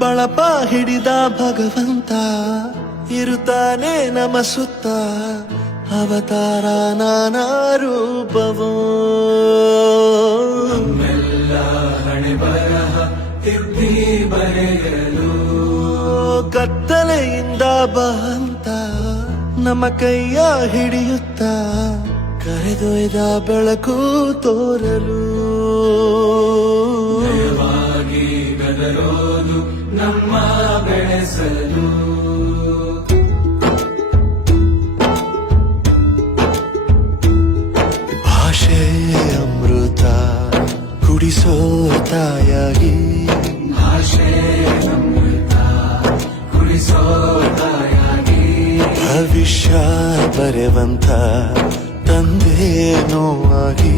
ಬಳಪ ಹಿಡಿದ ಭಗವಂತ ಇರುತ್ತಾನೆ ನಮ ಸುತ್ತ ಅವತಾರ ನಾನಾ ರೂಪವೋ ನಮ್ಮೆಲ್ಲ ಹಣೆ ಬರಹ ತಿದ್ದಿ ಬರೆಯಲು ಕತ್ತಲೆಯಿಂದ ಬಂತ ನಮ್ಮ ಕೈಯ ಹಿಡಿಯುತ್ತ ಕರೆದೊಯ್ದ ಬೆಳಕು ತೋರಲು ನಯವಾಗಿ ಗದರೋದು ನಮ್ಮ ಬೆಳೆಸಲು ಭಾಷೆ ಅಮೃತ ಕುಡಿಸೋ ತಾಯಾಗಿ ಭಾಷೆ ಅಮೃತ ಕುಡಿಸೋ ತಾಯಾಗಿ ಭವಿಷ್ಯ ಬರೆವಂತ ತಂದೆ ನೋವಾಗಿ